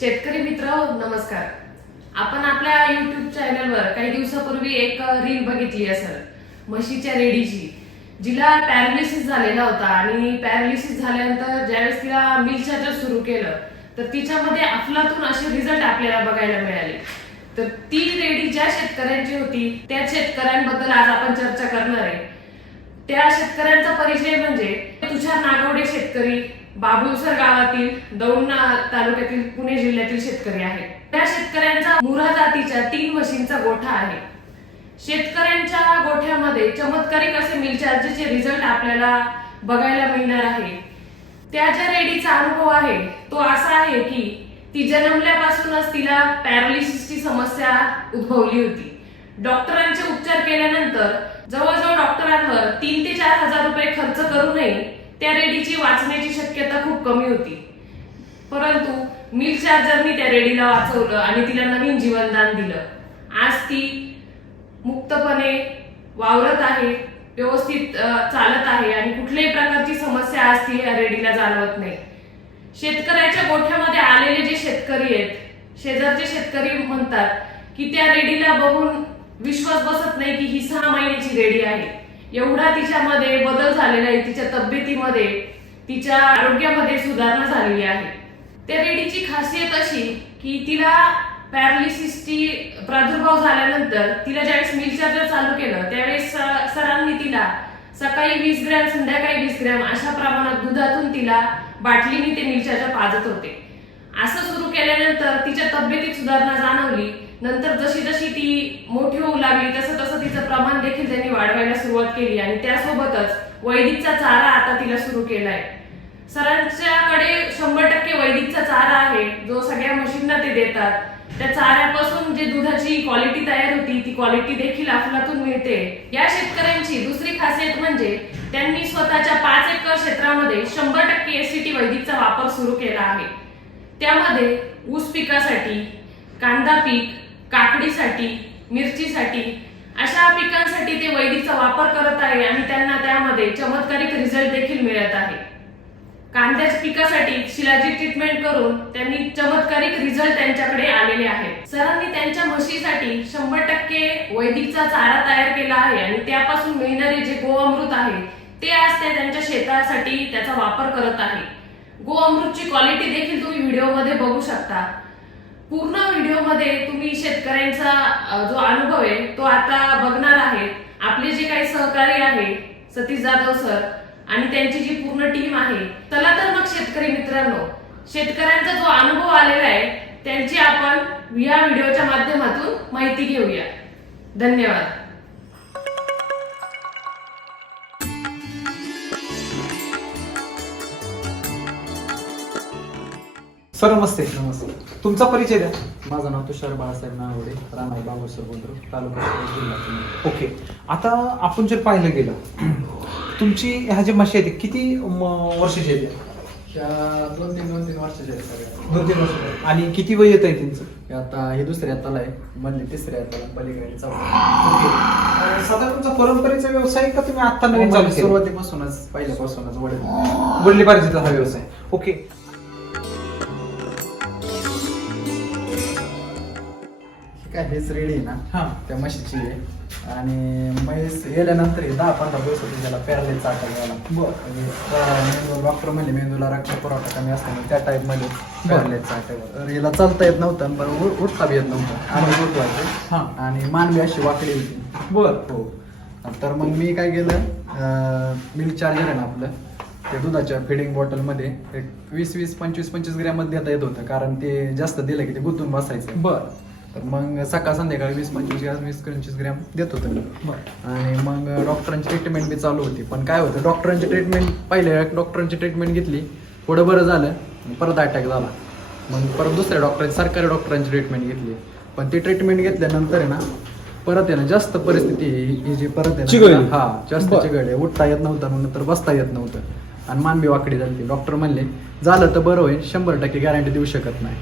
शेतकरी मित्र नमस्कार. आपण आपल्या युट्यूब चॅनलवर काही दिवसापूर्वी एक रील बघितली असेल. म्हशीच्या रेडीची. जिला पॅरालिसिस झालेला होता आणि पॅरालिसिस झाल्यानंतर ज्यावेळेस तिला मिल्क चार्जर सुरू केलं तर तिच्यामध्ये अफलातून असे रिझल्ट आपल्याला बघायला मिळाले. तर ती रेडी ज्या शेतकऱ्यांची होती त्या शेतकऱ्यांबद्दल आज आपण चर्चा करणार आहे. त्या शेतकऱ्यांचा परिचय म्हणजे तुषार नागवडे शेतकरी. बाबुलसर गावातील दौंड तालुक्यातील पुणे जिल्ह्यातील शेतकरी आहेत. त्या शेतकऱ्यांचा मुरा जातीच्या तीन म्हशींचा गोठा आहे. शेतकऱ्यांच्या गोठ्यामध्ये चमत्कारिक असे मिलचार्जीचे रिझल्ट आपल्याला बघायला मिळणार आहे. त्या ज्या रेडीचा अनुभव आहे तो असा आहे की ती जन्मल्यापासूनच तिला पॅरालिसिसची समस्या उद्भवली होती. डॉक्टरांचे उपचार केल्यानंतर जवळजवळ डॉक्टरांवर तीन ते चार हजार रुपये खर्च करूनही त्या रेडीची वाचण्याची शक्यता खूप कमी होती. परंतु मिल चार्जरनी त्या रेडीला वाचवलं आणि तिला नवीन जीवनदान दिलं आज ती मुक्तपणे वावरत आहे व्यवस्थित चालत आहे आणि कुठल्याही प्रकारची समस्या आज ती या रेडीला जाणवत नाही. शेतकऱ्याच्या गोठ्यामध्ये आलेले जे शेतकरी आहेत शेजारचे शेतकरी म्हणतात की त्या रेडीला बघून विश्वास बसत नाही की ही सहा महिन्याची रेडी आहे. एवढा तिच्यामध्ये बदल झालेला आहे तिच्या तब्येतीमध्ये तिच्या आरोग्यामध्ये सुधारणा झालेली आहे. त्या रेडीची खासियत अशी की तिला पॅरालिसिसची प्रादुर्भाव झाल्यानंतर तिला ज्यावेळेस मिल्क चार्जर चालू केलं त्यावेळेस सरांनी तिला सकाळी वीस ग्रॅम संध्याकाळी वीस ग्रॅम अशा प्रमाणात दुधातून तिला बाटलीने ते मिल्क चार्जर पाजत होते. असं सुरू केल्यानंतर तिच्या तब्येतीत सुधारणा जाणवली. नंतर जशी जशी ती मोठी होऊ लागली तसं तसं तिचं प्रमाण देखील त्यांनी सुरुवात केली आणि त्यासोबतच वैदिकचा चारा आता तिला सुरू केलाय. सरांच्याकडे शंभर टक्के वैदिकचा चारा आहे जो सगळ्या म्हशींना ते देतात. त्या चाऱ्यापासून जे दुधाची क्वालिटी तयार होती ती क्वालिटी देखील अफलातून मिळते. या शेतकऱ्यांची दुसरी खासियत म्हणजे त्यांनी स्वतःच्या पाच एकर क्षेत्रामध्ये शंभर टक्के एसीटी वैदिकचा वापर सुरू केला आहे. त्यामध्ये ऊस पिकासाठी कांदा पीक काकडीसाठी मिरचीसाठी अशा पिकांसाठी ते वैदिकचा वापर करत आहे आणि त्यांना त्यामध्ये चमत्कारिक रिझल्ट देखील मिळत आहे. कांद्याच्या पिकासाठी शिलाजी ट्रीटमेंट करून त्यांनी चमत्कारिक रिझल्ट त्यांच्याकडे आलेले आहेत. सरांनी त्यांच्या म्हशीसाठी शंभर टक्के वैदिकचा चारा तयार केला आहे आणि त्यापासून मिळणारे जे गोअमृत आहे ते आज ते त्यांच्या शेतासाठी त्याचा वापर करत आहे. गोअमृतची क्वालिटी देखील तुम्ही व्हिडिओमध्ये बघू शकता. पूर्ण व्हिडिओमध्ये तुम्ही शेतकऱ्यांचा जो अनुभव आहे तो आता बघणार आहे आपले जे काही सहकारी आहे सतीश जाधव सर आणि त्यांची जी पूर्ण टीम आहे चला तर मग शेतकरी मित्रांनो शेतकऱ्यांचा जो अनुभव आलेला आहे त्यांची आपण या व्हिडिओच्या माध्यमातून माहिती घेऊया. धन्यवाद. सर नमस्ते नमस्ते. तुमचा परिचय द्या. माझं नाव तुषार बाळासाहेब नागवडे राणाई बाबूसर बुद्रुक तालुका शिरूर, जिल्हा पुणे. ओके. आता आपण जर पाहिलं गेलं तुमची ह्या जे म्हशी आहेत किती म, वर्षाची ह्या दोन तीन दोन तीन वर्षाच्या आहेत सगळ्या. दोन तीन वर्ष आणि किती वय येत आहे त्यांचं? हे आता हे दुसऱ्या हाताला आहे मधली तिसऱ्या हाताला पलीकडे चौथ्या ओके. अं, साधारण तुमचा परंपरेचा व्यवसाय का तुम्ही आता नवीन चालू केला? सुरुवातीपासूनच पहिल्यापासूनच वडील. वडली पाहिजे हा व्यवसाय. ओके. काय हेच रेडी आहे ना हा. त्या म्हशीची आहे. आणि म्हैस गेल्यानंतर हे दहा पंधरा दिवस होते त्याला घ्यायला बर. म्हणजे डॉक्टर म्हणले मेंदूला रक्त पुरवठा कमी असल्यामुळे त्या टाईपमध्ये. पॅरलेस चाटायवर तर हिला चालता येत नव्हतं बरं उ- उठता बी येत नव्हतं. आणि उठवायचे. हा. आणि मानवी अशी वाकडी होती. बर. हो. तर मग मी काय केलं मिल्क चार्जर आहे ना आपलं ते दुधाच्या फिडिंग बॉटलमध्ये एक वीस वीस पंचवीस पंचवीस ग्रॅममध्ये देता येत होतं कारण ते जास्त दिलं की ते गुंतून बसायचं. बर. तर मग सकाळ संध्याकाळी वीस पंचवीस ग्रॅम वीस पंचवीस ग्रॅम देत होतं मी आणि मग डॉक्टरांची ट्रीटमेंट बी चालू होती. पण काय होतं डॉक्टरांची ट्रीटमेंट पहिले डॉक्टरांची ट्रीटमेंट घेतली पुढं बरं झालं परत अटॅक झाला. मग परत दुसऱ्या डॉक्टरांची सरकारी डॉक्टरांची ट्रीटमेंट घेतली. पण ती ट्रीटमेंट घेतल्यानंतर आहे ना परत आहे ना जास्त परिस्थिती ही- जी परत आहे. ना हा जास्त. चिघळली. उठता येत नव्हतं नंतर बसता येत नव्हतं. आणि मानवी वाकडी झाली डॉक्टर म्हणले झालं तर बरं होईल शंभर टक्के गॅरंटी देऊ शकत नाही.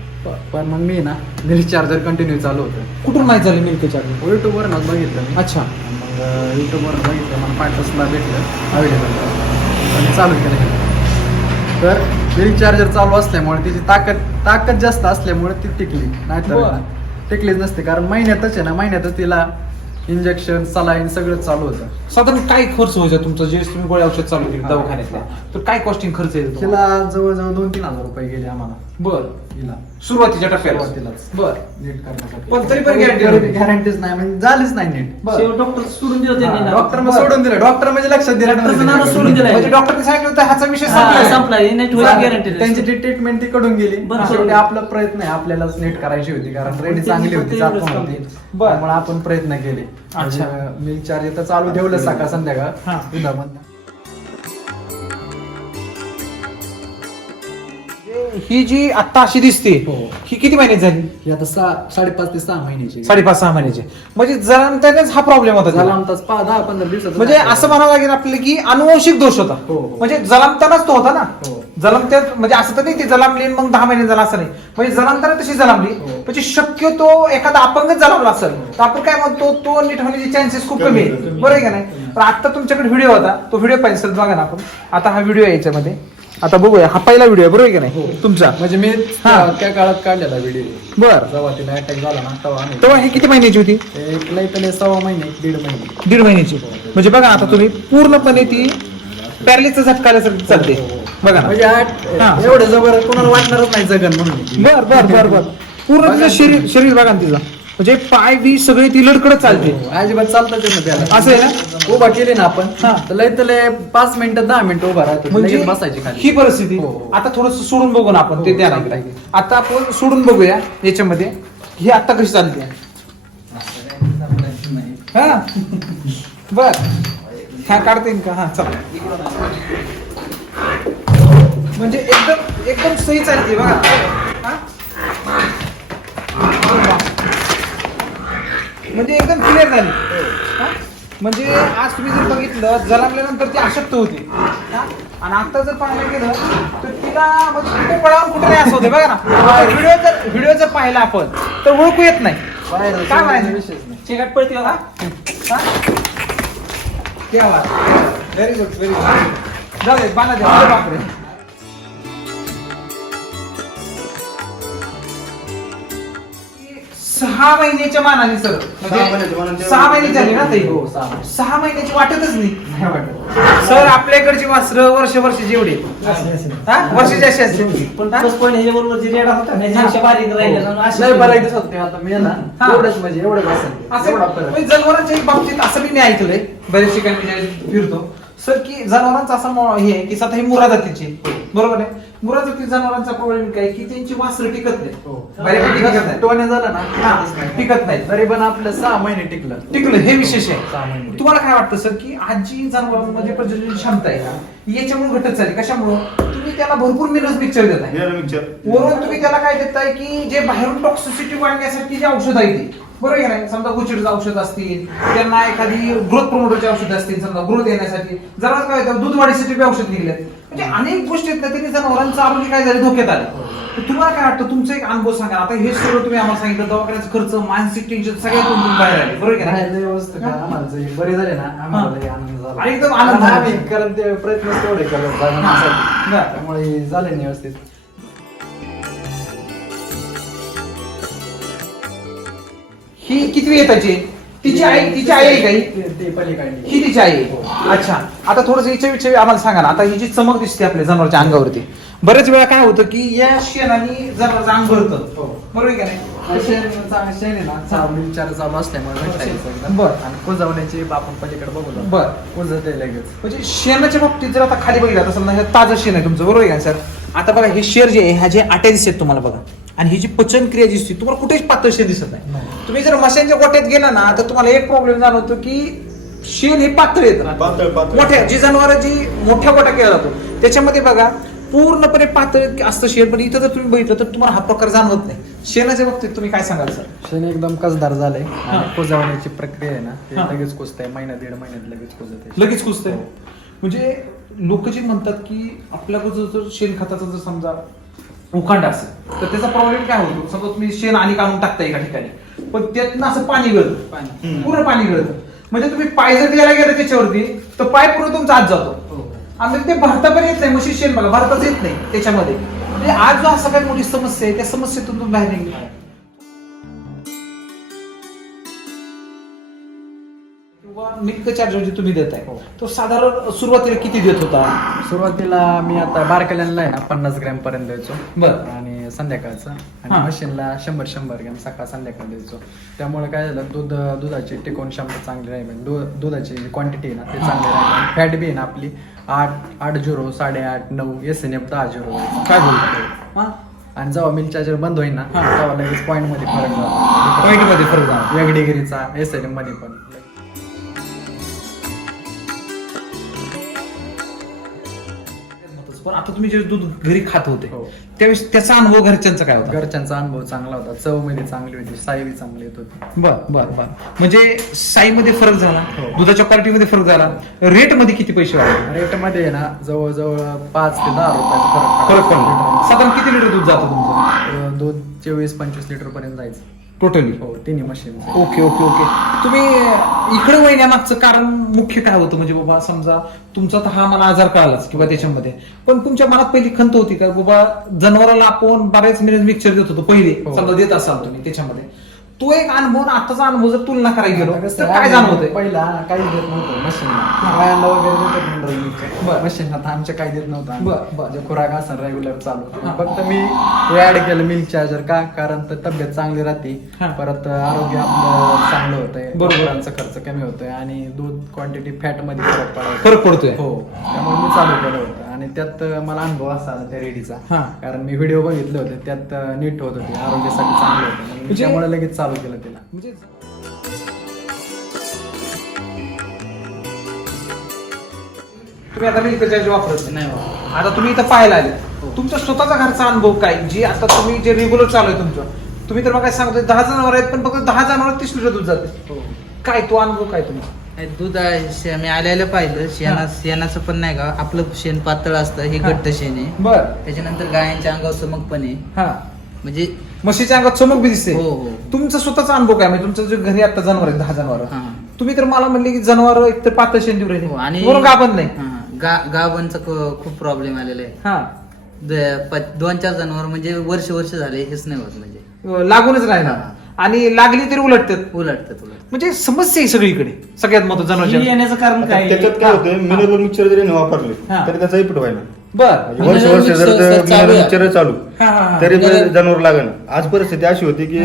पण मग मी ना मिल्क चार्जर कंटिन्यू चालू होतं. कुठून नाही झाली मिल्क चार्जर युट्यूबवर ना बघितलं मी. अच्छा. मग युट्यूबवर बघितलं मला पार्टनर्सला भेटलं. अवेलेबल आणि चालू केलं तर व्हील चार्जर चालू असल्यामुळे तिची ताकद ताकद जास्त असल्यामुळे ती टिकली. नाहीतर टिकलीच नसते. कारण महिन्यातच आहे ना महिन्यातच तिला इंजेक्शन सलाईन सगळं चालू होतं. साधारण काय खर्च व्हायचा तुमचा? जे तुम्ही गोळ्या औषध चालू केली दवाखान्यातल्या. तर काय कॉस्टिंग खर्च येतो तिला जवळजवळ दोन तीन हजार रुपये गेले आम्हाला. बर सुरुवातीच्या टप्प्याला सुरुवातीलाच. बर नीट करण्यासाठी पण तरी पण guarantee नव्हती. गॅरंटीच नाही म्हणजे झालीच नाही नीट बर. शेवट डॉक्टर सोडून दिलं त्यांनी ना. डॉक्टर मग सोडून दिलं डॉक्टर म्हणजे लक्षात दिलं डॉक्टरचं नाव सोडून दिलं. म्हणजे डॉक्टरने सांगितलं होतं ह्याचा विषय हा, संपला संपला हे नेट होईल गॅरंटी त्यांची जी ट्रीटमेंट तिकडून गेली बरं. शेवटी आपला प्रयत्न आहे आपल्यालाच नीट करायची होती कारण रेडी चांगली होती जात होती. बरं. त्यामुळे आपण प्रयत्न केले अच्छा. मिल्क चार्ज तर चालू ठेवलं सकाळ हा. संध्याकाळ ही जी आता अशी दिसते हो. ही किती महिन्यात झाली? ही आता सहा साडेपाच ते सहा महिन्याची. साडेपाच सहा महिन्याची. म्हणजे जन्मतानाच हा प्रॉब्लेम होता झाला तिला. आमचाच पा दहा पंधरा दिवसात म्हणजे असं म्हणावं लागेल आपल्याला की अनुवंशिक दोष होता. हो, हो. म्हणजे जलमतानाच तो होता ना. हो. म्हणजे असं तर नाही ती जलमली आणि मग दहा महिने झाला असं नाही. म्हणजे जलमताना तशी जलमली हो. म्हणजे शक्यतो एखादा अपंगच जलमला असेल तर आपण काय म्हणतो तो नीट होण्याचे चान्सेस खूप कमी आहे बरोबर आहे का नाही? पण आता तुमच्याकडे व्हिडिओ होता. तो व्हिडिओ पाहिजे सर बघा ना आपण. आता हा व्हिडिओ याच्यामध्ये. आता बघूया हा पहिला व्हिडिओ आहे बरोबर आहे का नाही? तुमचा? म्हणजे मी हा. त्या काळात काढलेला व्हिडिओ बर. जेव्हा तिला अटॅक झाला ना तेव्हा आम्ही तेव्हा ही किती महिन्याची होती? एक लई पहिले सव्वा महिने दीड महिने. दीड महिन्याची. म्हणजे बघा आता तुम्ही पूर्णपणे ती पॅरलीचा झटका आल्यासारखी चालते. बघा ना. म्हणजे आठ हा. एवढं जबर कोणाला वाटणारच नाही जगन म्हणून. बर बर बर बर. पूर्ण तिचं शरीर शरीर बघा ना तिचं. म्हणजे पाय बी सगळे ती लडकडत चालते हो, अजिबात चालतच ना त्याला. असं आहे ना? उभा केली ना आपण हा. तर लय तर लय पाच मिनिटं दहा मिनिटं उभा राहतो म्हणजे लगेच बसायची खाली. ही परिस्थिती. हो, हो. आता थोडस सोडून बघू ना आपण ते हो, द्या चालतंय. आता आपण सोडून बघूया याच्यामध्ये ही आता कशी चालते? हा? बर. ह्या काढता येईल का हा चला. म्हणजे एकदम एकदम सही चालते बघा. म्हणजे एकदम क्लिअर झाली. हा? म्हणजे आज तुम्ही जर बघितलं जलमल्यानंतर ती अशक्त होती. हा? आणि आता जर पाहायला गेलं तर तिला म्हणजे कुठे पडावं कुठे नाही असं होते. बघा ना. व्हिडिओ जर व्हिडिओ जर पाहिला आपण तर ओळखू येत नाही. काय म्हणायचं? विषयच नाही. चिकट पडते बघा. हा? क्या व्हेरी गुड व्हेरी गुड जाऊ दे बांधा दे. बापरे. सहा महिन्याच्या मानाने सर मानाने म्हणजे सहा महिने झाले ना हो, सहा महिने. सहा महिन्याची वाटतच नाही. सर आपल्याकडची वासरं वर्ष वर्ष जेवढे हा? वर्षाची अशी असते. पण हा? प्लस पॉईंट ह्याच्याबरोबर जे रेडा होता ना ह्याच्यापेक्षा बारीक राहिले ना, अशी लय बरं दिसत होते आता मी ना हा. एवढंच म्हणजे एवढं असं. म्हणजे जनावरांच्या बाबतीत असं बी मी ऐकलंय. बऱ्याच ठिकाणी मी फिरतो. सर की जनावरांचा असा मो- हे आहे की आता ही मुरा जातीची बरोबर आहे? मुरा जाती जनावरांचा प्रॉब्लेम काय की त्यांची वासरं टिकत नाही हो. बऱ्यापैकी टिकत नाही टोने झालं ना हा. टिकत नाही. तरी पण आपलं सहा महिने टिकलं. टिकलं हे विशेष आहे. महिने. तुम्हाला काय वाटतं सर की आज जनावरांमध्ये प्रजनन क्षमता आहे ना याच्यामुळे घटत चालली. कशामुळं? तुम्ही त्याला भरपूर मिनरल्स मिक्सर देताय. वरून तुम्ही त्याला काय देताय की जे बाहेरून टॉक्सिसिटी वाढण्यासाठी जे औषध आहे ती. बरोबर आहे का नाही समजा गुचिडचं औषध असतील त्यांना एखादी ग्रोथ प्रमोटरचे औषध असतील समजा ग्रोथ येण्यासाठी. जरा काय होतं, दूध वाढीसाठी औषध निघले म्हणजे अनेक गोष्टी आहेत ना त्यांनी जनावरांचं आरोग्य काय झाले धोक्यात आले. तुम्हाला काय वाटतं तुमचा एक अनुभव सांगा. आता हे सगळं तुम्ही आम्हाला सांगितलं दवाखान्याचा खर्च मानसिक टेन्शन सगळ्यात तुम्ही बाहेर आले. बरोबर का नाही, व्यवस्थित आहे. आम्हाला जे बरे झाले ना आम्हाला लय आनंद झाला. आणि एकदम आनंद झाला. आम्ही कारण ते प्रयत्न तेवढे करत हा. बरं. त्यामुळे झाले नाही व्यवस्थित. ही किती येताची तिची आई तिची आई आहे काही ते- ते पलीकडली ही तिची आई आहे. अच्छा. आता थोडस हिच्या विषयी आम्हाला सांगा ना. आता ही जी चमक दिसते आपल्या जनावरच्या अंगावरती बरेच वेळा काय होतं की या शेणाने जनावरचं अंग भरतं. हो. बरोबर आहे का नाही? विचार चालू असल्यामुळे भेटायचं एकदम. बरं. आणि कुजवण्याची आपण पलीकडे बघू. बरं. लगेच म्हणजे शेणाच्या बाबतीत जर आता खाली बघितलं तर समजा हे ताजं शेण आहे तुमचं बरोबर आहे का सर आता बघा हे शेर जे आहे ह्या जे अटेन्स आहेत तुम्हाला बघा आणि ही जी पचन क्रिया जी असते तुम्हाला कुठेच पातळ शेण दिसत नाही नाही. तुम्ही जर मशांच्या गोट्यात गेला ना तर तुम्हाला एक प्रॉब्लेम जाणवतो की शेण हे पातळ येतं पातळ पातळ मोठ्या जी जनावर जी मोठ्या गोटा केला जातो त्याच्यामध्ये बघा पूर्णपणे पातळ असतं शेण पण इथं जर तुम्ही बघितलं तर तुम्हाला हा प्रकार जाणवत नाही शेणाच्या बाबतीत तुम्ही काय सांगाल सर? शेण एकदम कसदार झालंय. हा. आणि कुजवण्याची प्रक्रिया आहे ना ते हा. लगेच कुजतंय. महिना दीड महिन्यात लगेच कुजत लगेच कुसतंय म्हणजे लोक जे म्हणतात की आपल्याकडं जर शेणखताचा जर समजा उखांड असेल तर त्याचा प्रॉब्लेम काय होतो? समजा तुम्ही शेण आणि काढून टाकता एका ठिकाणी पण त्यातनं असं पाणी गळतं. पाणी. पूर्ण पाणी गळतं. म्हणजे तुम्ही पाय जर द्यायला गेलं त्याच्यावरती तर पाय पूर्ण तुमचा आत जातो. आणि ते भारतापर्यंत येत नाही म्हशी शेण मला भारतात येत नाही त्याच्यामध्ये. म्हणजे आज जो असं काही मोठी समस्या आहे त्या समस्येतून तुम्ही बाहेर निघला किंवा मिल्क चार्जर जे तुम्ही देताय हो. तो साधारण सुरुवातीला किती देत होता सुरुवातीला मी आता बारकेल्यांना आहे ना पन्नास ग्रॅम पर्यंत द्यायचो बरं. आणि संध्याकाळचं हा. आणि मशीनला शंभर शंभर ग्रॅम सकाळ संध्याकाळ द्यायचो. त्यामुळे काय झालं दूध दुधाची टिकवून क्षमता चांगली राहील. दु- दुधाची क्वांटिटी आहे ना ते चांगली राहील. फॅट बी आहे ना आपली आठ आठ झिरो साडेआठ नऊ एस एन एफ दहा झिरो. काय बोलतो? हा. आणि जेव्हा मिल्क चार्जर बंद होईल ना हा. तेव्हा लगेच पॉईंटमध्ये फरक पॉईंटमध्ये फरक जाणार एक डिग्रीचा एस एन एफमध्ये पण. पण आता तुम्ही जे दूध घरी खात होते हो. त्यावेळेस त्याचा अनुभव घरच्यांचा काय होता? घरच्यांचा अनुभव चांगला होता. चवमध्ये चांगली होती साई बी चांगली येत होती. बर बर बर. म्हणजे साईमध्ये फरक झाला हो. दुधाच्या क्वालिटीमध्ये फरक झाला रेटमध्ये किती पैसे वाढले? रेटमध्ये आहे ना जवळजवळ पाच ते दहा रुपयाचा फरक पडला. साधारण किती लिटर दूध जातं तुमचं? अं, दूध चोवीस पंचवीस लिटर पर्यंत जायचं. टोटली हो तिन्ही मशीन ओके ओके ओके तुम्ही इकडे वळण्यामागचं कारण मुख्य काय होतं? म्हणजे बाबा समजा तुमचा तर हा मला आजार कळालाच किंवा त्याच्यामध्ये. पण तुमच्या मनात पहिली खंत होती का? बाबा जनावराला आपण बऱ्याच मिनिट मिक्सर देत होतो पहिले. हो. समजा देत असाल तुम्ही त्याच्यामध्ये. तो एक अनुभव आणि आताचा अनुभव जर तुलना करायला गेलो तर काय जाणवतंय पहिला काही देत नव्हतं मशीनला व्यायाला वगैरे बरं. मशीनला तर आमच्या काही देत नव्हतं. बरं, बरं. जे खुराक असं रेग्युलर चालू. फक्त मी ऍड केलं मिल्क चार्जर का कारण तर तब्येत चांगली राहते. परत आरोग्य आपलं चांगलं होतंय बरोबर. डॉक्टरांचा खर्च कमी होतोय आणि दूध क्वांटिटी फॅटमध्ये फरक पडतोय हो त्यामुळे मी चालू केलं होतं आणि त्यात मला अनुभव असा आला त्या रेडीचा. हा. कारण मी व्हिडिओ बघितले होते त्यात नीट होत होते आरोग्यासाठी चांगलं होतं. मग मी म्हणजे- त्यामुळे लगेच चालू केलं तिला. म्हणजे तुम्ही आता मिल्क चार्ज वापरत नाही आता तुम्ही इथं पाहायला आले. तुमचा स्वतःचा घरचा अनुभव काय? जे आता तुम्ही जे रेग्युलर चालू आहे तुमचं. तुम्ही तर मग काय सांगतो दहा जनावर आहेत पण फक्त दहा जनावर तीस लिटर दूध जाते. काय तो अनुभव काय तुमचा नाही, दूध आहे, शे- मी आलेलं पाहिलं. शेणा शेणाचं पण नाही का आपलं शेण पातळ असतं हे हा. घट्ट शेण आहे. बर. त्याच्यानंतर गायांच्या अंगावर चमक पण आहे. हा. म्हणजे म्हशीच्या अंगात चमक बी दिसते. हो हो. तुमचा स्वतःचा अनुभव काय? म्हणजे तुमचं जे घरी आता जनावर आहेत दहा जनावर. हा. तुम्ही तर मला म्हणले की जनावर एकतर पातळ शेण देऊ हो, राहिले आणि बरोबर गाभण नाही. हा, गा गावांचा खूप प्रॉब्लेम आलेला आहे. हा. द- प- दोन चार जनावर म्हणजे वर्ष वर्ष झाले हेच नाही होत म्हणजे. लागूनच राहिला. आणि लागली तरी उलटतात. उलटतात उलट म्हणजे समस्या आहे सगळीकडे सगळ्यात महत्वाचं ही जनावरांच्या येण्याचं कारण आता काय त्याच्यात काय होतं मिनरल मिक्सर जरी न वापरले हा. तरी त्याचा इफेक्ट व्हायला बर. म्हणजे वर्ष Mineral वर्ष mixer जर चालू मिनरल आहे. मिक्सर चालू हा, हा, हा. तरी Mineral- जनावर लागण आज परिस्थिती अशी होती की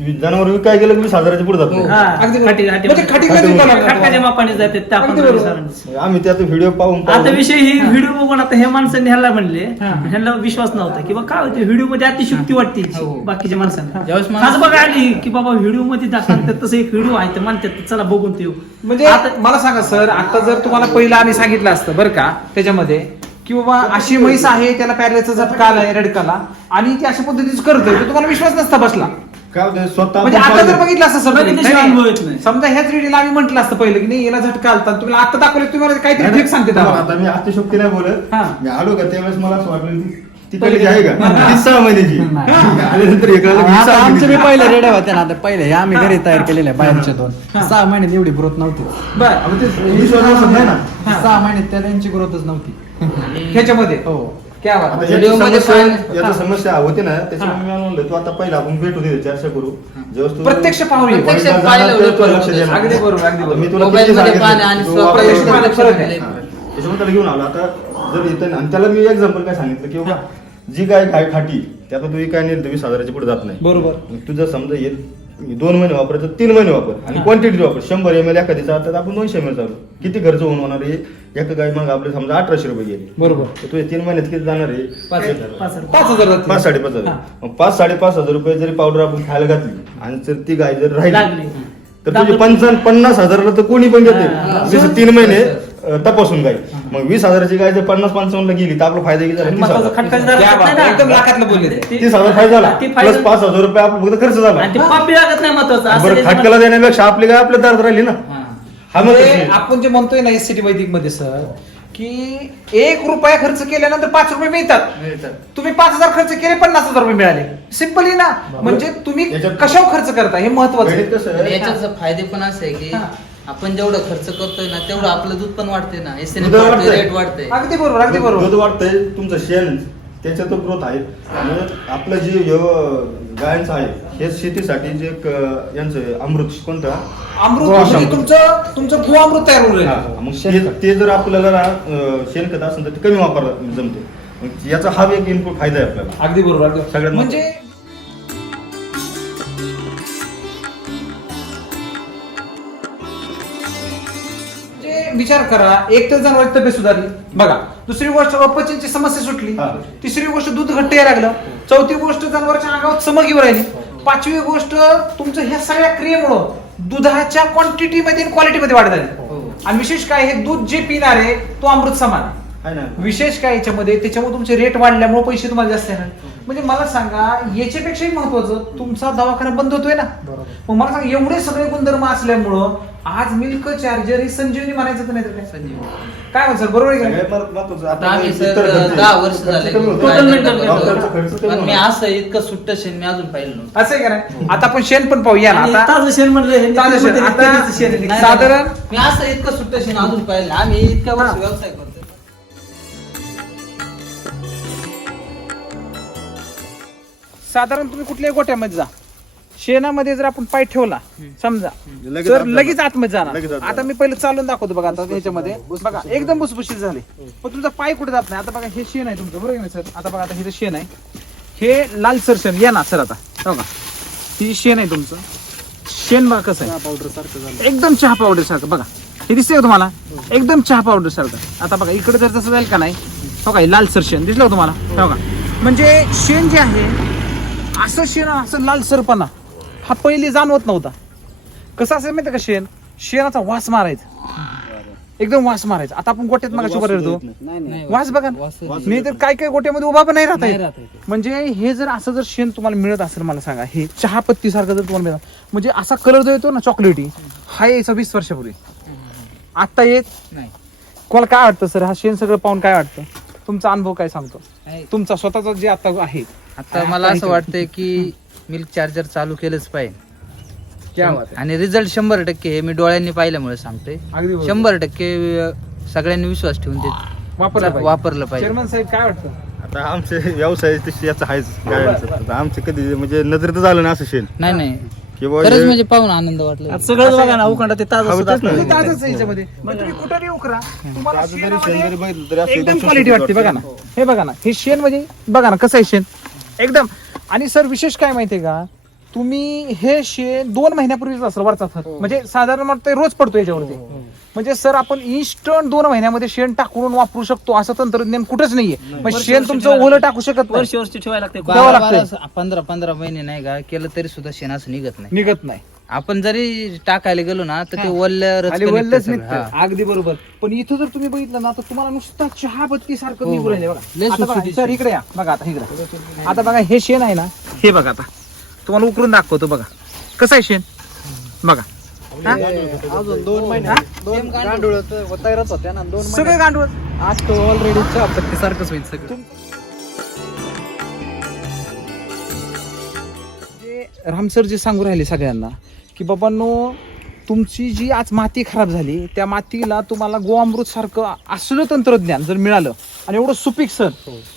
जनावर काय गेलं की वीस हजाराच्या पुढे जात हो. हा, अगदी खाटी- बरोबर. खाटी- म्हणजे खाटी- खटकाच्या. मापाने त्या अगदी बरोबर. आम्ही त्यात व्हिडिओ पाहून आता विषय ही व्हिडिओ बघून आता हे माणसांनी ह्याला म्हणले हा. ह्याला विश्वास नव्हता की बा काय होते व्हिडिओमध्ये अतिशुक्ती वाटते हिची हो. बाकीच्या माणसांना ज्यावेळेस माणूस- आज बघा आली की बाबा व्हिडिओमध्ये दाखवतात तसं एक व्हिडिओ आहे तर म्हणतात चला बघून ते येऊ. म्हणजे आता मला सांगा सर आता जर तुम्हाला पहिलं आम्ही सांगितलं असतं बरं का त्याच्यामध्ये की बाबा अशी म्हैस आहे त्याला पॅरलेचा झटका आलाय रडकाला आणि ती अशा पद्धतीच करतोय तर तुम्हाला विश्वास नसता बसला काय होतं स्वतः म्हणजे आपण आता जर पाहिलं. बघितलं अनुभव. येत नाही. समजा ह्याच रेडीला आम्ही म्हटलं असतं पहिलं की नाही याला झटका आलता तुम्ही आता दाखवले तुम्ही मला काहीतरी नाही, सांगते तुम्हाला. आता मी अतिशोक्ती नाही बोलत हा. मी आलो का त्यावेळेस मला असं वाटलं की ती पहिली आहे का ती सहा महिन्याची नाही. आल्यानंतर हे कळलं की आता सहा आमचे बी महिन्याची. पहिले रेड्या होत्या ना आता पहिले हे आम्ही घरी तयार केलेले बाहेरचे दोन सहा महिन्यात एवढी ग्रोथ नव्हती बर ते ना. सहा महिन्यात त्या त्यांची ग्रोथच नव्हती ह्याच्यामध्ये हो क्या बात आता समस्या पाहिलं- याची समस्या होती ना हा. त्याच्यामुळे मी म्हणलं तू आता पहिला आपण भेटू दे चर्चा करू जेव्हा तू- प्रत्यक्ष पाहून ये. प्रत्यक्ष वडिलांना पाहिलं जाणार तर एवढं लक्ष फरक देणार. अगदी बरोबर, अगदी आता मी बरोबर. तुला मोबाईल किती मध्ये सांगितलं, पाहिलं आणि तू स्वतः वापरलं प्रत्यक्ष का? पाहिलं फरक आहे. हा. त्याच्यामुळे त्याला घेऊन आलो आता जर येतं आणि त्याला मी एक्झाम्पल काय सांगितलं की बाबा जी गाय गाय खाटी त्यात तू काय नेल वीस हजाराच्या पुढे जात नाही बरोबर मग तुझं समजा येत दोन महिने वापरायचं तीन महिने वापर आणि हा. क्वांटिटी वापर शंभर एम एल एखादीचा तर आपण दोनशे एम एल चालू किती खर्च होऊन होणार आहे एका गाय मग आपले समजा अठराशे रुपये गेले बरोबर तर तुझे तीन महिन्यात किती जाणार आहे पाच एक पाच हजार. पाच हजार जातील. पाच साडेपाच हजार. मग पाच साडेपाच हजार रुपये जरी पावडर आपण खायला घातली आणि जर ती गाय जर राहिली लागली तर तुझे पंचावन्न पन्नास हजाराला तर कोणी पण हा. घेते जसं तीन महिने अं, तपासून गाय मग वीस हजाराची गाय जर पन्नास पंचावन्नला गेली तर आपला फायदा किती झाला तीस महत्वाचं हजार खटकाचं जरा क्या लागत बात नाही आहे. ना. एकदम लाखातलं बोलले ते. ते- तीस हजार फायदा झाला ते प्लस पाच हजार रुपये आपला फक्त खर्च झाला आणि ते पापी लागत नाही महत्वाचं असं बरं खाटकाला देण्यापेक्षा आपली गाय आपल्या दारात राहिली ना हा. हा मग म्हणजे आपण जे म्हणतोय ना एस सी टी वैदिकमध्ये सर की एक रुपया खर्च केल्यानंतर पाच रुपये मिळतात. मिळतात. तुम्ही पाच हजार खर्च केले पन्नास हजार रुपये मिळाले. सिंपल ना. म्हणजे तुम्ही याच्यात- कशावर खर्च करता हे महत्वाचं गणित आहे कसं आणि आहे याच्यात फायदे पण असे आहे की हा. आपण जेवढं खर्च करतोय ना तेवढं आपलं दूध पण वाढते ना. एस दूध वाढतंय. रेट वाढते अगदी बरोबर अगदी दूध बरोबर. वाढतंय तुमचं शेण त्याच्यात ग्रोथ आहे. आणि आपलं जे गायांचं आहे हे शेतीसाठी जे क- यांचं अमृत कोणतं? अमृत. म्हणजे तुमचं तुमचं गो अमृत तयार होऊन हा, राहिलं मग ते- ते जर आपल्याला ना, अं, शेणखत असेल तर ते कमी वापर जमते. मग याचा हा एक इनपुट फायदा आहे आपल्याला. अगदी बरोबर अगदी बरोबर. सगळ्यात म्हणजे विचार करा एक तर जनावरांची तब्येत सुधारली. बघा दुसरी गोष्ट अपचनची समस्या सुटली. हा. तिसरी गोष्ट दूध घट्ट यायला लागलं. चौथी गोष्ट जनावरांच्या अंगावर चमक येऊ राहिली. पाचवी गोष्ट तुमचं ह्या सगळ्या क्रियेमुळं दुधाच्या क्वांटिटी मध्ये क्वालिटी मध्ये वाढ झाली. हो. आणि विशेष काय हे दूध जे पिणार आहे तो अमृत समान आहे. आहे ना. विशेष काय याच्यामध्ये त्याच्यामुळे तुमचे रेट वाढल्यामुळे पैसे तुम्हाला जास्त येणार. म्हणजे मला सांगा याच्यापेक्षाही महत्वाचं तुमचा दवाखाना बंद होतोय ना? मग मला सांगा एवढे सगळे गुणधर्म असल्यामुळं आज मिल्क चार्जर ही संजीवनी म्हणायचं तर नाही तर काय? संजीव काय म्हणतो सर? बरोबर आहे का? दहा वर्ष झाले. करतो. मी. असं इतकं सुट्ट शेण मी अजून पाहिलं नव्हतं. असं आहे का नाही? आता आपण शेण पण पाहूया ना. आता ताजं शेण म्हणलं हे ताजं शेण. आता- साधारण-. मी असं इतकं सुट्ट शेण अजून पाहिलं नाही. आम्ही इतक्या वर्ष हा. व्यवसाय करतोय साधारण तुम्ही कुठल्याही गोट्यामध्ये जा. शेणामध्ये जर आपण पाय ठेवला समजा लगेच तर लगेच. आतमध्ये जाणार. आत मी पहिले चालून दाखवतो बघा आता ह्याच्यामध्ये. बघा एकदम भुसभुशीत झाले. पण तुमचा पाय कुठे जात नाही? आता बघा हे शेण आहे तुमचं बरोबर आहे ना सर? आता बघा आता हे जे शेण आहे हे लाल सर शेण या ना सर आता. हो का ही शेण आहे तुमचं. शेण बघा कसं आहे. पावडर सारखं झालं. एकदम चहा पावडर सारखं. बघा हे दिसतंय का तुम्हाला? एकदम चहा पावडर सारखं. आता बघा इकडे जर तसं जाईल का नाही? हो का हे लालसर शेण दिसलं का तुम्हाला? हो का म्हणजे शेण जे आहे असं शेण असं लालसरपणा हा पहिले जाणवत नव्हता. कसं असेल माहिती का शेण? शेणाचा वास मारायचा. एकदम वास मारायचा. आता आपण गोट्यात मग राहतो नाही, वास बघा ना. नाही. तर काय काय गोट्यामध्ये उभा पण नाही राहता नाही येत. राहता येत. म्हणजे हे जर असं जर शेण तुम्हाला मिळत असेल मला सांगा. हे चहा पत्ती सारखं जर तुम्हाला मिळत म्हणजे असा कलर जो येतो ना चॉकलेटी हा यायचा वीस वर्षापूर्वी. आता येत? नाही. कोणाला काय वाटतं सर हा शेण सगळं पाहून काय वाटतं? तुमचा अनुभव काय सांगतो. तुमचा स्वतःचा जे आता आहे. आता मला असं वाटतंय की मिल्क चार्जर चालू केलंच पाहिजे. आणि रिझल्ट शंभर टक्के हे मी डोळ्यांनी पाहिल्यामुळे सांगतोय. बरोबर. शंभर टक्के सगळ्यांनी विश्वास ठेवून ते वापरलं पाहिजे. साहेब काय वाटतं? आता आमचे व्यवसाय याचा आहेच आमचे कधी म्हणजे नजरेत झालं ना असं शेण. नाही नाही. किंवा खरंच हे- म्हणजे पाहून आनंद वाटला. बघा ना उखंडा ते ताजं सुद्धा. हे ताजंच आहे याच्यामध्ये. मग तुम्ही कुठेही उकरा. तुम्हाला ताजं जरी शेण शेणामध्ये जरी बघितलं तरी असं एकदम एकदम क्वालिटी वाटते बघा ना. हे बघा ना हे शेण म्हणजे बघा ना कसं आहे शेण. एकदम. आणि सर विशेष काय माहितीये का? तुम्ही हे शेण दोन महिन्यापूर्वीच असेल वरचा थर. म्हणजे साधारण ते रोज पडतो याच्यावरती. म्हणजे सर आपण इन्स्टंट दोन महिन्यामध्ये शेण टाकून वापरू शकतो असं तंत्रज्ञान कुठंच नाहीये. म्हणजे वर्ष- शेण वर्ष तुमचं ठेवायला ओलं टाकू शकत नाही. वर्षी वर्षी ठेवायला लागते द्यावं बारा लागतंय. बारा पंधरा पंधरा महिने नाही का केलं तरी सुद्धा शेण असं निघत नाही. निघत नाही. आपण जरी टाकायला गेलो ना तर ते वल्ल खाली वल्लच निघतं. हा. अगदी बरोबर. पण इथं जर तुम्ही बघितलं ना तर तुम्हाला नुसता चहा बत्ती सारखं हो, निघू राहिले लय बघा आता बघा, सुटसुटीत सर इकडे या. बघा आता इकडे. आता बघा हे शेण आहे ना. हे बघा आता. तुम्हाला उकरून दाखवतो बघा. कसं आहे शेण? बघा. हा? अजून दोन महिने. दोन गांडूळ. तयारच होत्या ना दोन सगळे गांडवत आज तो ऑलरेडी चहा पत्ती सारखंच होईल सगळं. जे रामसर जे सांगू राहिले सगळ्यांना की बाबांनो तुमची जी आज माती खराब झाली त्या मातीला तुम्हाला गोअमृत सारखं असलं तंत्रज्ञान जर मिळालं आणि एवढं सुपीक सर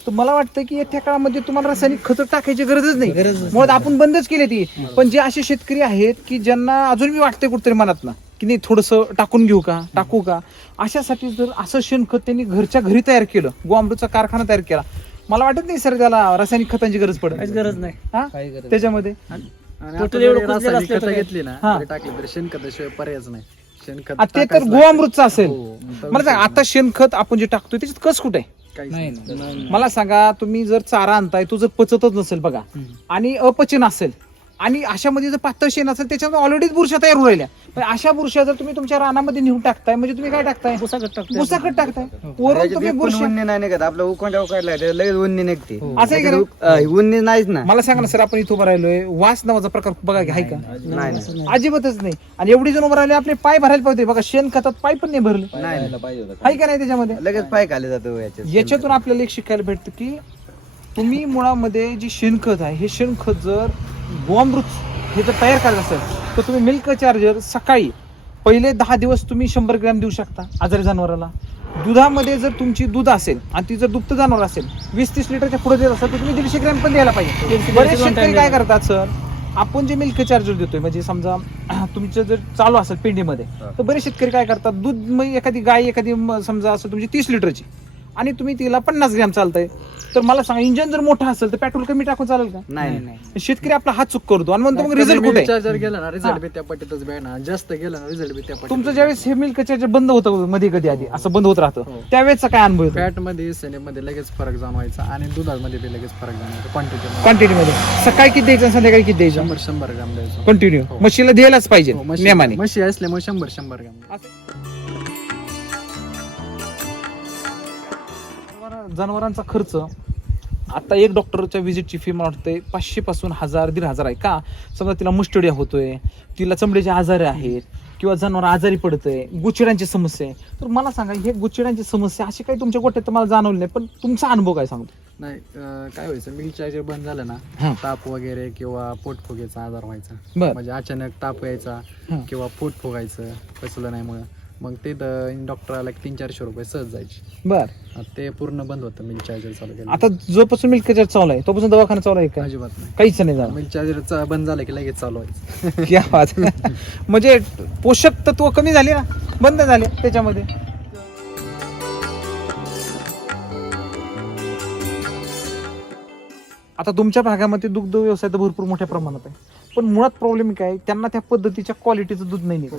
तर मला वाटतं की येत्या काळामध्ये तुम्हाला रासायनिक खतं टाकायची गरजच नाही. मुळात आपण बंदच केली ती. पण जे असे शेतकरी आहेत की ज्यांना अजून मी वाटते कुठतरी मनात ना की नाही थोडंसं टाकून घेऊ का टाकू का? अशासाठी जर असं शेणखत त्यांनी घरच्या घरी तयार केलं गोअमृतचा कारखाना तयार केला मला वाटत नाही सर त्याला रासायनिक खतांची गरज हा? काही गरज नाही. त्याच्यामध्ये? एवढं कुजलेलं असलं तर खतं काय? घेतली ना हा. तरी टाकली तरी शेणखताशिवाय पर्यायच नाही शेणखत आ, ते तर टाकायचं गोअमृतचं असेल हो, मला सांग आता शेणखत आपण जे टाकतोय त्याच्यात कस कुठे आहे? काहीच नाही, नाही. नाही. मला सांगा तुम्ही जर चारा आणताय तो जर पचतच नसेल बघा आणि अपचन असेल आणि अशामध्ये जर पातळ शेण असेल त्याच्यामध्ये ऑलरेडीच बुरशा तयार होऊ राहिल्या. पण अशा बुरशा जर तुम्ही तुमच्या रानामध्ये नेऊन टाकताय म्हणजे तुम्ही काय टाकताय? पुसाकट टाकते बुसाकट टाकताय. वरून तुम्ही बुरशी उन्नी नाही निघत. आपलं उकोंड्या उकाडला लगेच उन्नी निघते. हो. असं आहे का रे? उन्नी नाहीच ना. मला सांगा ना सर आपण इथं उभं राहिलोय. वास नावाचा प्रकार बघा की आहे का? नाही नाही. अजिबातच नाही. आणि एवढी जण उभं राहिले आपले पाय भरायला पाहिजे. बघा शेण खतात पाय पण नाही भरले. नाही आहे का नाही त्याच्यामध्ये? लगेच पाय खाली जातो याच्यात. याच्यातून आपल्याला एक शिकायला भेटतं की तुम्ही मुळामध्ये जी शेणखत आहे हे शेणखत जर गोअमृत हे जर तयार करायचं असेल तर तुम्ही मिल्क चार्जर सकाळी पहिले दहा दिवस तुम्ही शंभर ग्रॅम देऊ शकता आजारी जनावराला. दुधामध्ये जर तुमची दूध असेल आणि ती जर दुभतं जनावर असेल वीस तीस लिटरच्या पुढे देत असेल तर तुम्ही दीडशे ग्रॅम पण द्यायला पाहिजे. बरेच शेतकरी काय. करतात सर? आपण जे मिल्क चार्जर देतोय म्हणजे समजा तुमचं जर चालू असेल पेंडीमध्ये तर बरेच शेतकरी काय करतात दूध मग एखादी गाय एखादी समजा असं तुमची तीस लिटरची आणि तुम्ही तिला पन्नास ग्रॅम चालतंय. तर मला सांगा इंजन जर मोठं असेल तर पेट्रोल कमी टाकून चालेल का? नाही नाही शेतकरी आपला हात चूक करतो. आणि म्हणतो मग रिझल्ट कुठे? आहे? चार्जर गेला ना. रिझल्ट बी त्या पट्टीतच भेटणार जास्त गेला ना रिझल्ट बी त्या पट्टीत तुमचं ज्यावेळेस हे मिल्क चार्जर बंद होतं मध्ये कधी आधी असं बंद होत राहतं. हो. त्यावेळेचा काय अनुभव येतो फॅटमध्ये मध्ये लगेच फरक जाणवायचा आणि दुधामध्ये बी लगेच फरक जाणवायचा. क्वांटिटी क्वांटिटी मध्ये. सकाळी किती द्यायचं आणि संध्याकाळी किती द्यायचं? शंभर शंभर ग्राम द्यायचो. कंटिन्यू हो. म्हशीला द्यायलाच पाहिजे हो, म्हशी- नियमाने म्हशी असल्यामुळे शंभर शंभर ग्राम. जनावर- जनावरांचा खर्च आता एक डॉक्टरच्या व्हिजिटची फी मला वाटते पाचशे पासून हजार दीड हजार आहे का समजा तिला मुस्टडिया होतोय तिला चमड्याचे आजार आहेत किंवा जनावर आजारी पडतंय गुचिड्यांची समस्या आहे तर मला सांगा हे गुचिड्यांची समस्या अशी काही तुमच्या गोट्यात मला जाणवली नाही पण तुमचा अनुभव काय सांगतो नाही अं, काय व्हायचं मिल्क चार्जर बंद झालं हा. ना ताप वगैरे किंवा पोट फुगायचा आजार व्हायचा बर. म्हणजे अचानक ताप यायचा हा. किंवा पोट फुगायचं कसलं नाही मुळे मग ते डॉक्टर आला की तीन चारशे रुपये सहज जायचे. बर. आता ते पूर्ण बंद होतं मिल्क चार्जर चालू केलं. आता जोपासून मिल्क चार्जर चालू आहे तोपासून दवाखाना चालू आहे का? अजिबात नाही. काहीच नाही झालं. मिल्क चार्जर बंद झालं की लगेच चालू व्हायचं. क्या बात म्हणजे पोषक तत्व कमी झाले ना? बंद झाले त्याच्यामध्ये. आता तुमच्या भागामध्ये दुग्ध व्यवसाय तर भरपूर मोठ्या प्रमाणात आहे. पण मुळात प्रॉब्लेम काय आहे? त्यांना त्या पद्धतीच्या क्वालिटीचं दूध नाही निघत.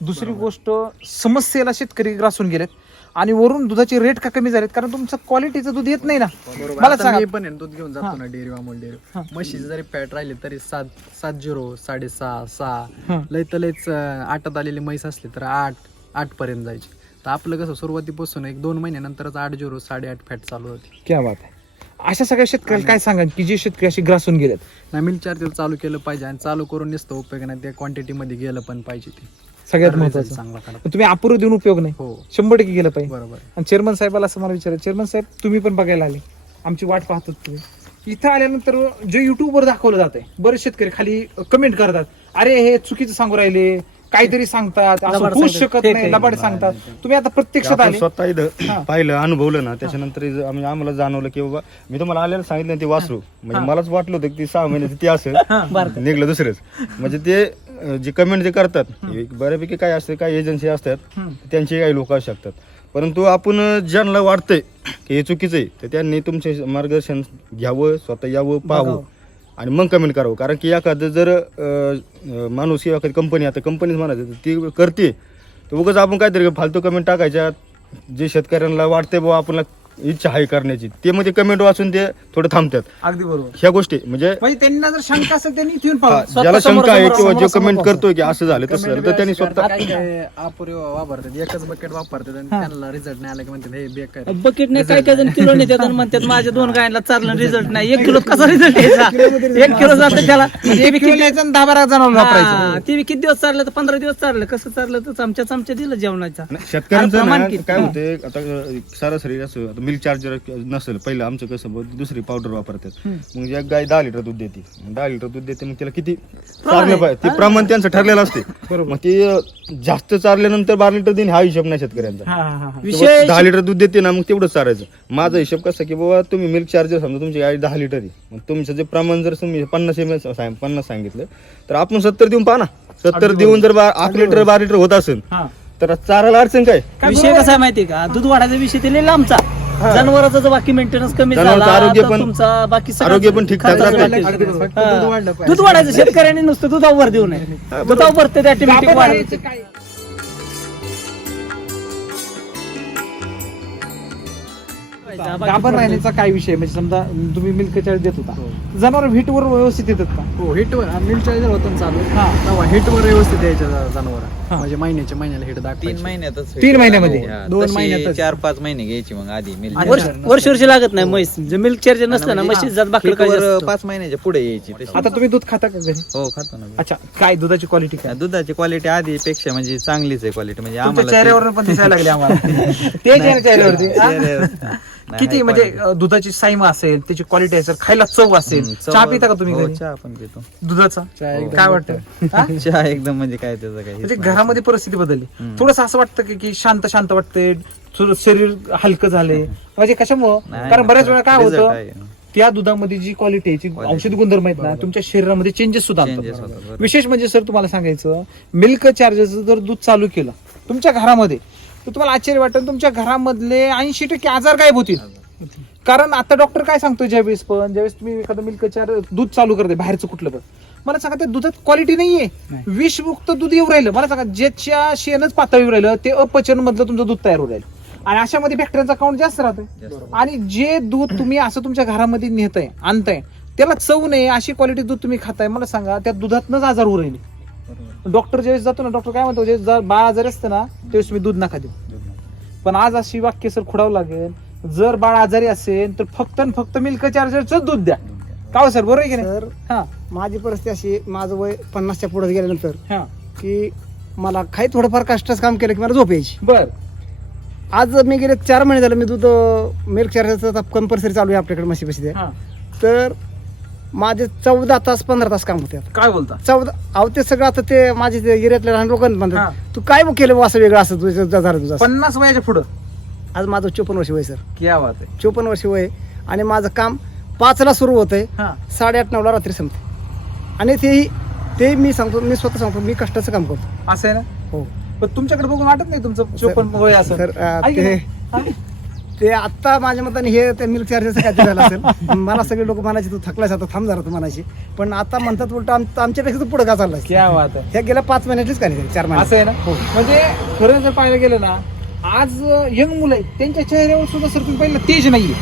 दुसरी गोष्ट समस्येला शेतकरी ग्रासून गेलेत आणि वरून दुधाचे रेट का कमी झालेत? कारण तुमचं क्वालिटीचं दूध येत नाही ना. मला सांगा. पण आहे ना दूध घेऊन. जातो ना डेअरी अमोल. डेअरी म्हशीची जरी फॅट राहिली तरी सात सात झिरो साडेसहा हा. सहा लय तर लयच अं, आठात आलेली म्हैस असली तर आठ आठ पर्यंत जायची. तर आपलं कसं सुरुवातीपासून एक दोन महिन्यानंतरच आठ झिरो साडेआठ फॅट चालू होती. क्या बात आहे. अशा सगळ्या शेतकऱ्याला काय सांगा की जे शेतकरी अशी ग्रासून गेलेत? नाही मिल्क चार्जर चालू केलं पाहिजे आणि चालू करून नसतं उपयोग नाही त्या क्वांटिटी मध्ये गेलं पण पाहिजे ते. सगळ्यात महत्वाचं चांगला काढा पण तुम्ही अपूर्व देऊन उपयोग नाही. हो. शंभर टक्के गेलं पाहिजे. बरोबर. आणि चेअरमन साहेबाला असं मला विचारायचं चेअरमन साहेब तुम्ही पण बघायला आले. आमची वाट पाहतात तुम्ही. इथं आल्यानंतर जे युट्यूबवर दाखवलं जात आहे बरेच शेतकरी खाली कमेंट करतात. अरे हे चुकीचं सांगू राहिले काहीतरी सांगतात असं लबाड होऊच सांगतात. शकत नाही. लबाड सांगतात. तुम्ही आता प्रत्यक्षात आपण आले. स्वतः हा. इथं पाहिलं अनुभवलं ना त्याच्यानंतर इथं आम्ही आम्हाला जाणवलं की बाबा मी तुम्हाला आल्याला सांगितलं ना ते वासरू. म्हणजे मलाच वाटलं होतं की ती सहा महिन्याची ती असेल निघलं दुसरंच. म्हणजे ते अं, जे कमेंट जे करतात बऱ्यापैकी काय असते काही एजन्सी असतात त्यांचे काही लोक असू शकतात. परंतु आपण अं, ज्यांना वाटतंय की हे चुकीचं आहे तर त्यांनी तुमचे मार्गदर्शन घ्यावं स्वतः यावं पाहावं. आणि मग कमेंट करावं. कारण की एखादं जर अं, अं, माणूस किंवा एखादी कंपनी आता कंपनीच म्हणायचं तर ती करते. तर उगाच आपण काहीतरी फालतू कमेंट टाकायच्या जे शेतकऱ्यांना वाटते बाबा आपल्याला इच्छा आहे करण्याची. ते म्हणजे कमेंट वाचून ते थोडं थांबतात. अगदी बरोबर. ह्या गोष्टी म्हणजे म्हणजे त्यांना जर शंका असेल त्यांनी इथे येऊन हा. ज्याला शंका आहे समोर- किंवा जे समोर- कमेंट. करतोय की असं झालं तसं झालं तर त्यांनी स्वतः अपुरे वापरतात. एकच बकेट वापरतात आणि त्यांना रिझल्ट नाही आला की म्हणतात हे बेकार. बकेट नाही काय काय जण किलो नेतात आणि म्हणतात माझ्या दोन गायला चाललं रिझल्ट नाही. एक किलो कसा रिझल्ट यायचा? एक किलो जातं त्याला. ते बी एक किलो किती- दहा बारा जणांना हा, वापरायचं. ते बी किती दिवस चाललं? तर पंधरा दिवस चाललं. कसं चाललं? तर चमच्या चमच्या दिलं जेवणाचा. नाही, शेतकऱ्यांचं प्रमाण ना किती? काय होते आता अं, सरासरी असं आता मिल्क चार्जर नसेल पहिलं आमचं कसं दुसरी पावडर वापरतात. मग एक गाय दहा लिटर दूध देते. दहा लिटर दूध देते मग तिला किती चारलं पाहिजे. ते प्रमाण त्यांचं ठरलेलं असते. मग ते जास्त चारल्यानंतर बारा लिटर देईन हा हिशोब नाही शेतकऱ्यांचा. विषय दहा लिटर दूध देते ना मग तेवढंच चारायचं. माझा हिशोब कसा की बाबा तुम्ही मिल्क चार्जर समजा तुमची गाडी दहा लिटर आहे. मग तुमचं जे प्रमाण जर तुम्ही पन्नास एम एल पन्नास सांगितलं तर आपण सत्तर देऊन पाहा ना. सत्तर देऊन जर आठ लिटर बारा लिटर होत असेल हा. तर चारायला अडचण काय? विषय कसा आहे माहितीये का? दूध वाढायचा विषय ते लय लांबचा जनावराचा जर बाकी मेंटेनन्स कमी जनावरांचं झाला आरोग्य तर पण- तुमचा बाकी सगळा आरोग्य पण ठीकठाक खर्च राहतं. फक्त दूध वाढलं हा. पाहिजे. दूध वाढायचं शेतकऱ्यांनी नुसतं दुधावर देऊ नये दुधावर भरते ते ऑटोमॅटिक गाभण गाभण राहण्याचा काय विषय म्हणजे समजा तुम्ही मिल्क चार्ज देत होता. जनावर व्हीटवर व्यवस्थित येतात का? हो हिटवर मिल्क चार्जर होतं चालू. हा. तेव्हा हिटवर व्यवस्थित यायचं जनावर. हा. म्हणजे महिन्याच्या महिन्याला हिट तीन दाखवायची महिन्यातच तीन महिन्यामध्ये? हा, दोन तशी महिन्यातच. चार पाच महिने घ्यायची मग आधी मिल्क वर्ष वर्ष वर्षी लागत नाही म्हैस. जे मिल्क चार्जर नसतं ना म्हशी जात जास्त. पाच महिन्याच्या पुढे यायची. आता तुम्ही दूध खाता का घरी? हो खातो ना अच्छा काय दुधाची क्वालिटी काय? दुधाची क्वालिटी आधी पेक्षा म्हणजे चांगलीच आहे क्वालिटी म्हणजे आम्हाला चेहऱ्यावर पण दिसायला लागले आम्हाला. ते चेहऱ्यावरती हा? चेहऱ्यावर- किती म्हणजे दुधाची साईमा असेल त्याची क्वालिटी असेल खायला चव असेल चहा पिता का तुम्ही हो, घरी चहा पितो दुधाचा काय वाटतं हा? चहा एकदम म्हणजे काय त्याचं म्हणजे. घरामध्ये परिस्थिती बदलली. थोडस असं वाटतं की- की शांत शांत वाटते थोडं शरीर हलकं झाले म्हणजे कशामुळं नाही, कारण बऱ्याच वेळा काय result होतं. त्या दुधामध्ये जी क्वालिटी आहे जी. औषधी गुणधर्म आहेत ना तुमच्या शरीरामध्ये चेंजेस सुद्धा Changes आणतात. होतात, बरोबर. विशेष म्हणजे सर तुम्हाला सांगायचं मिल्क चार्जरचं जर दूध चालू केलं तुमच्या घरामध्ये तर तुम्हाला आश्चर्य वाटेल तुमच्या घरामधले ऐंशी टक्के आजार गायब होतील. कारण आता डॉक्टर काय सांगतोय ज्यावेळेस पण ज्यावेळेस तुम्ही एखादं मिल्क चार दूध चालू करते बाहेरचं कुठलं पण. मला सांगा त्या दुधात क्वालिटी नाहीये. विषमुक्त दूध येऊ राहिलं. मला सांगा ज्याच्या शेणच पातळ येऊ राहिलं ते अपचन मधलं तुमचं दूध तयार होऊ राहिलं. आणि अशामध्ये बॅक्टेरियाचा काउंट जास्त राहतोय. आणि जे दूध तुम्ही असं तुमच्या घरामध्ये नेताय आणताय त्याला चव नाही अशी क्वालिटी दूध तुम्ही खाताय. मला सांगा त्या दुधातनच आजार होऊ राहिले. डॉक्टर ज्यावेळेस जातो ना डॉक्टर काय म्हणतो जे जर बाळ आजारी असतं ना त्यावेळेस तुम्ही दूध नका देऊ. पण आज अशी वाक्य सर खुडावं लागेल जर बाळ आजारी असेल तर फक्त आणि फक्त मिल्क चार्जरच दूध द्या. का हो सर बरोबर आहे की नाही? तर हा. माझी परिस्थिती अशी माझं वय पन्नासच्या पुढे गेल्यानंतर हा. की मला काही थोडंफार कष्टाचं काम केलं की मला झोप यायची. बर. आज मी गेले चार महिने झाले मी दूध मिल्क चार्जरचं कंपल्सरी चालू आहे आपल्याकडे म्हशी बशी हा. तर माझे चौदा तास पंधरा तास काम होते काय बोलता? चौदा अहो ते सगळं आता ते माझे ते एरियातल्या लहान लोकांना हा. म्हणतात तू काय केलं बुवा असं वेगळं असं तुझं झालं तुझं असं?" पन्नास वयाच्या पुढं? आज माझं चोपन्न वर्ष वय सर. क्या बात आहे. चोपन्न वर्ष वय आणि माझं काम पाचला सुरू होतंय. हा. साडेआठ नऊला रात्री संपते. आणि तेही ते मी सांगतो मी स्वतः सांगतो मी कष्टाचं काम करतो. असं आहे ना? हो. पण तुमच्याकडे बघून वाटत नाही तुमचं चोपन्न वय असं? तर अं, आहे की ते नाही? हा? ते आता माझ्या मताने हे ते मिल्क चार्जरचं काय झालं असेल. मला सगळे लोक म्हणायचे तू थकलायस आता थांब जरा तू म्हणायचे. पण आता म्हणतात उलट आमच्यापेक्षा तू पुढे का चाललाय क्या बात आहे. हे गेल्या पाच महिन्यातलीच का नाही चार महिने असं आहे ना? म्हणजे खरं जर पाहायला गेलं ना आज यंग मुलं आहेत त्यांच्या चेहऱ्यावर सुद्धा सर तुम्ही पाहिलं तेज नाहीये.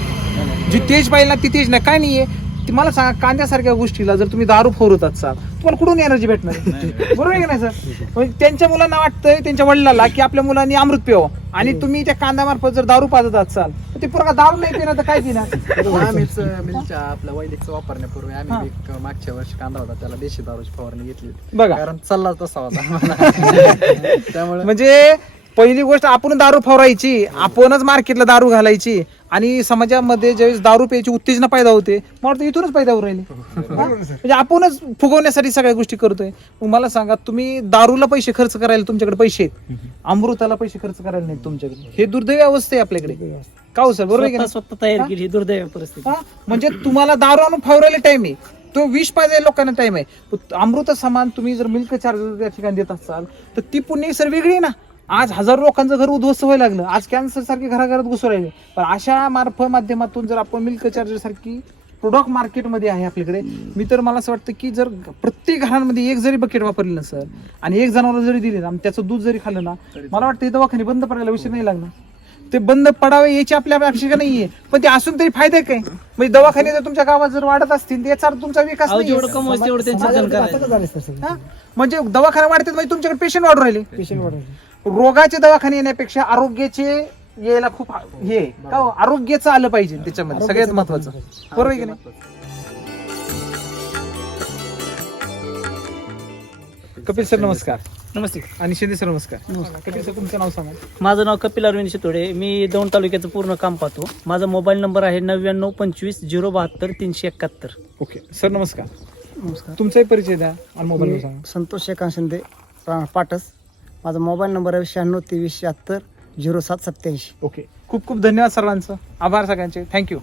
जी तेज पाहिलं ना ती तेज नाही. काय नाहीये? ती मला सांगा कांद्यासारख्या गोष्टीला जर तुम्ही दारू फोरत असाल तुम्हाला कुठून एनर्जी भेटणार? बरोबर आहे की नाही सर? म्हणजे त्यांच्या मुलांना वाटतंय त्यांच्या वडिलाला की आपल्या मुलांनी अमृत प्यावं. आणि तुम्ही त्या कांद्यामार्फत जर दारू पाजत असाल तर ते पोरगा दारू नाही पिणार तर काय पिणार? आम्हीच मिलच्या आपल्या वैदिकचं वापरण्यापूर्वी हा. आम्ही एक मागच्या वर्षी कांदा होता त्याला देशी दारूची फवारणी घेतली बघा. कारण चालला तसा होता. त्यामुळे म्हणजे पहिली गोष्ट आपण दारू फवारायची. आपणच मार्केटला दारू घालायची. आणि समाजामध्ये ज्यावेळेस दारू प्यायची उत्तेजना पैदा होते मला वाटतं इथूनच पैदा होऊ राहिली? म्हणजे आपणच फुगवण्यासाठी सगळ्या गोष्टी करतोय. मग मला सांगा तुम्ही दारूला पैसे खर्च करायला तुमच्याकडे पैसे आहेत? अमृताला पैसे खर्च करायला नाहीत तुमच्याकडे. हे दुर्दैवी अवस्था आहे आपल्याकडे. का हो सर? बरोबर आहे की स्वतः नाही? स्वतः तयार? केली ही दुर्दैव परिस्थिती. हा? म्हणजे तुम्हाला दारू आणून फवारायला टाइम आहे. तो विष पाहिजे लोकांना टाइम आहे. पण अमृत समान तुम्ही जर मिल्क चार्जर त्या ठिकाणी देत असाल तर ती पुण्य सर वेगळी आहे ना. आज हजारो लोकांचं घर उद्ध्वस्त व्हायला लागलं. आज कॅन्सर सारखे घराघरात घुसू राहिले. पण अशा मार्फत माध्यमातून जर आपण मिल्क चार्जर सारखी प्रोडक्ट मार्केटमध्ये आहे आपल्याकडे मी तर मला असं वाटतं की जर प्रत्येक घरांमध्ये एक जरी बकेट वापरली ना सर आणि एक जनावर जरी दिले ना आणि त्याचं दूध जरी खाल्लं ना मला वाटतं हे दवाखाने बंद पडायला विषय नाही लागणार. ते बंद पडावे याची आपल्या अपेक्षा नाहीये. पण ते असून तरी फायदा काय? म्हणजे दवाखाने जर तुमच्या गावात जर वाढत असतील तर याचा तुमचा विकास म्हणजे दवाखाना वाढतात म्हणजे तुमच्याकडे पेशंट वाढू राहिले. पेशंट वाढवले रोगाचे दवाखाने येण्यापेक्षा आरोग्याचे यायला खूप हे आहे. का हो? आरोग्याचं आलं पाहिजे त्याच्यामध्ये. सगळ्यात महत्वाचं बरोबर आहे की नाही? कपिल सर नमस्कार. नमस्ते. आणि शिंदे सर नमस्कार. कपिल सर तुमचं नाव सांगा. माझं नाव कपिल अरविंद शितोडे. मी दौंड तालुक्याचं पूर्ण काम पाहतो. माझा मोबाईल नंबर आहे नव्याण्णव पंचवीस झिरो बहात्तर तीनशे एकाहत्तर. ओके. सर नमस्कार. नमस्कार. तुमचाही परिचय द्या आणि मोबाईल सांगा. संतोष शेखान शिंदे पाटस. माझा मोबाईल नंबर आहे शहाण्णव तेवीस शहात्तर झिरो सात सत्याऐंशी ओके. खूप खूप धन्यवाद सर्वांचं आभार सगळ्यांचे. थँक्यू